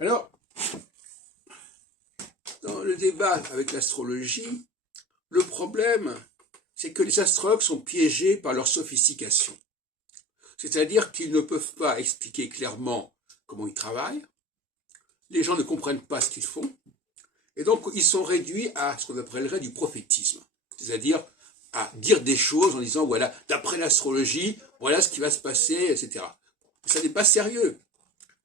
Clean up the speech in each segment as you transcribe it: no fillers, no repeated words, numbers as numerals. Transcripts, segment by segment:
Alors, dans le débat avec l'astrologie, le problème, c'est que les astrologues sont piégés par leur sophistication. C'est-à-dire qu'ils ne peuvent pas expliquer clairement comment ils travaillent, les gens ne comprennent pas ce qu'ils font, et donc ils sont réduits à ce qu'on appellerait du prophétisme, c'est-à-dire à dire des choses en disant, voilà, d'après l'astrologie, voilà ce qui va se passer, etc. Mais ça n'est pas sérieux.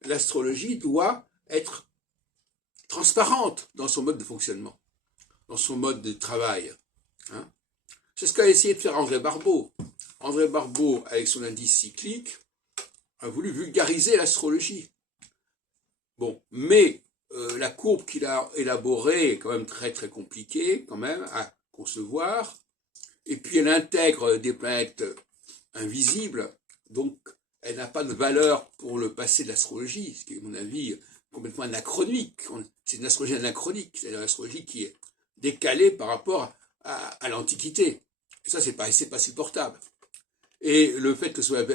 L'astrologie doit être transparente dans son mode de fonctionnement, dans son mode de travail. Hein. C'est ce qu'a essayé de faire André Barbeau. André Barbeau, avec son indice cyclique, a voulu vulgariser l'astrologie. Bon, mais la courbe qu'il a élaborée est quand même très très compliquée quand même à concevoir. Et puis elle intègre des planètes invisibles, donc elle n'a pas de valeur pour le passé de l'astrologie, ce qui est à mon avis complètement anachronique. C'est une astrologie anachronique, c'est-à-dire une astrologie qui est décalée par rapport à l'Antiquité. Et ça, c'est pas supportable. Et le fait que ce soit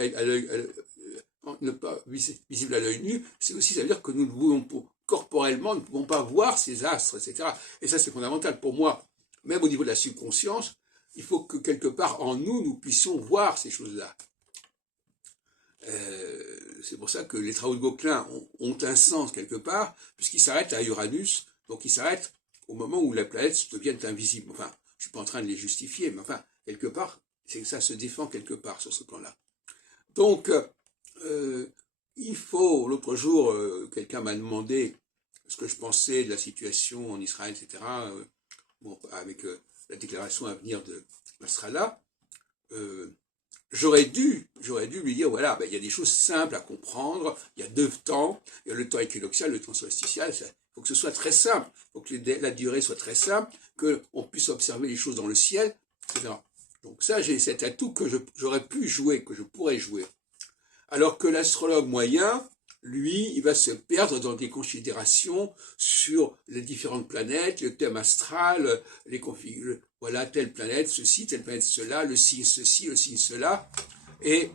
ne pas visible à l'œil nu, c'est aussi, ça veut dire que nous ne pouvons corporellement, nous ne pouvons pas voir ces astres, etc. Et ça, c'est fondamental pour moi. Même au niveau de la subconscience, il faut que quelque part en nous, nous puissions voir ces choses-là. C'est pour ça que les travaux de Gauquelin ont un sens quelque part, puisqu'ils s'arrêtent à Uranus, donc ils s'arrêtent au moment où les planètes deviennent invisibles. Enfin, je ne suis pas en train de les justifier, mais enfin, quelque part, c'est que ça se défend quelque part sur ce plan-là. Donc, il faut, l'autre jour, quelqu'un m'a demandé ce que je pensais de la situation en Israël, etc., bon, avec la déclaration à venir de Nasrallah, j'aurais dû lui dire, voilà, ben, il y a des choses simples à comprendre, il y a deux temps, il y a le temps équinoxial, le temps solsticial, il faut que ce soit très simple, il faut que la durée soit très simple, qu'on puisse observer les choses dans le ciel, etc. Donc ça, j'ai cet atout que j'aurais pu jouer, que je pourrais jouer. Alors que l'astrologue moyen, lui, il va se perdre dans des considérations sur les différentes planètes, le thème astral, voilà, telle planète, ceci, telle planète, cela, le signe ceci, le signe cela. Et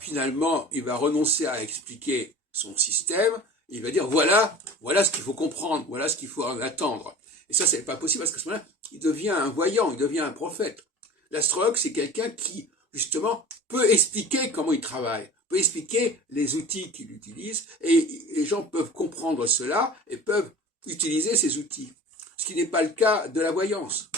finalement, il va renoncer à expliquer son système. Il va dire, voilà ce qu'il faut comprendre, voilà ce qu'il faut en attendre. Et ça, c'est pas possible parce qu'à ce moment-là, il devient un voyant, il devient un prophète. L'astrologue, c'est quelqu'un qui, justement, peut expliquer comment il travaille, peut expliquer les outils qu'il utilise, et les gens peuvent comprendre cela et peuvent utiliser ces outils. Ce qui n'est pas le cas de la voyance.